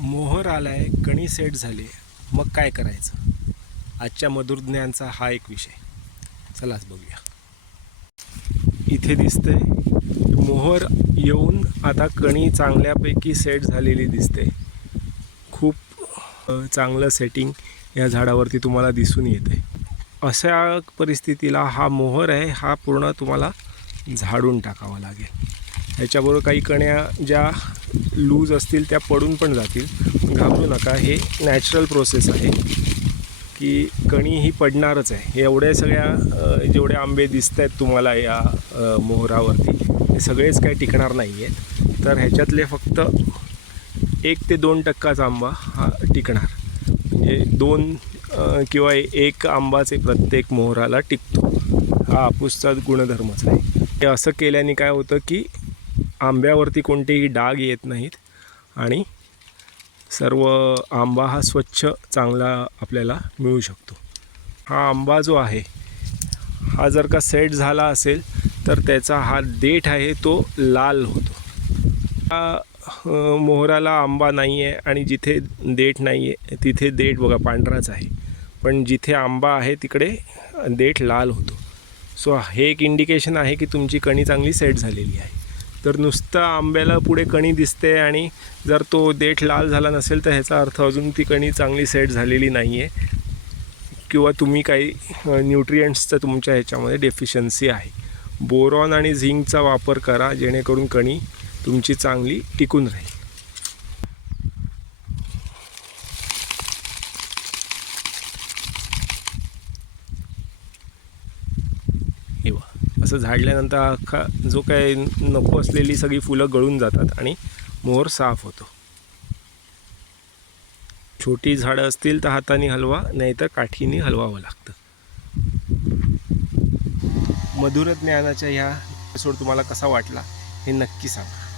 मोहर आलाय कणी सेट झाली मग काय करायचं? आजच्या मधुर ज्ञानचा हा एक विषय. चलाच बघूया. इथे दिसतंय मोहर येऊन आता कणी चांगल्यापैकी सेट झालेली दिसते. खूप चांगलं सेटिंग या झाडावरती तुम्हाला दिसून येते. अशा परिस्थितीला हा मोहर आहे हा पूर्ण तुम्हाला झाडून टाकावा लागेल. ह्याच्याबरोबर काही कण्या ज्या लूज असतील त्या पडून पण जातील. घाबरू नका हे नॅचरल प्रोसेस आहे. की कणी ही पडणारच आहे. हे एवढ्या सगळ्या जेवढे आंबे दिसत आहेत तुम्हाला या मोहरावरती हे सगळेच काही टिकणार नाही आहेत तर ह्याच्यातले फक्त एक ते दोन टक्काच आंबा हा टिकणार. म्हणजे दोन किंवा एक आंबाचे प्रत्येक मोहराला टिकतो. हा आपूसचा गुणधर्मच आहे. हे असं केल्याने काय होतं की आंब्यावरती कोणतेही डाग येत नाहीत आणि सर्व आंबा हा स्वच्छ चांगला आपल्याला मिळू शकतो. हा आंबा जो आहे हा जर का सेट झाला असेल तर त्याचा हा देठ आहे तो लाल होतो. हा मोहराला आंबा नाही आहे आणि जिथे देठ नाही आहे तिथे देठ बघा पांढराच आहे. पण जिथे आंबा आहे तिकडे देठ लाल होतो. सो हे एक इंडिकेशन आहे की तुमची कणी चांगली सेट झालेली आहे. तर नुसतं आंब्याला पुढे कणी दिसते आणि जर तो देठ लाल झाला नसेल तर ह्याचा अर्थ अजून ती कणी चांगली सेट झालेली नाही आहे किंवा तुम्ही काही न्यूट्रियंट्सचं तुमच्या ह्याच्यामध्ये डेफिशियन्सी आहे. बोरॉन आणि झिंकचा वापर करा जेणेकरून कणी तुमची चांगली टिकून राहील हे बघा. असं झाडल्यानंतर अख्खा जो काय नको असलेली सगळी फुलं गळून जातात आणि मोर साफ होतो. छोटी झाडं असतील तर हाताने हलवा नाहीतर काठीने हलवावं लागतं. मधुर ज्ञानाच्या ह्या एपिसोड तुम्हाला कसा वाटला हे नक्की सांगा.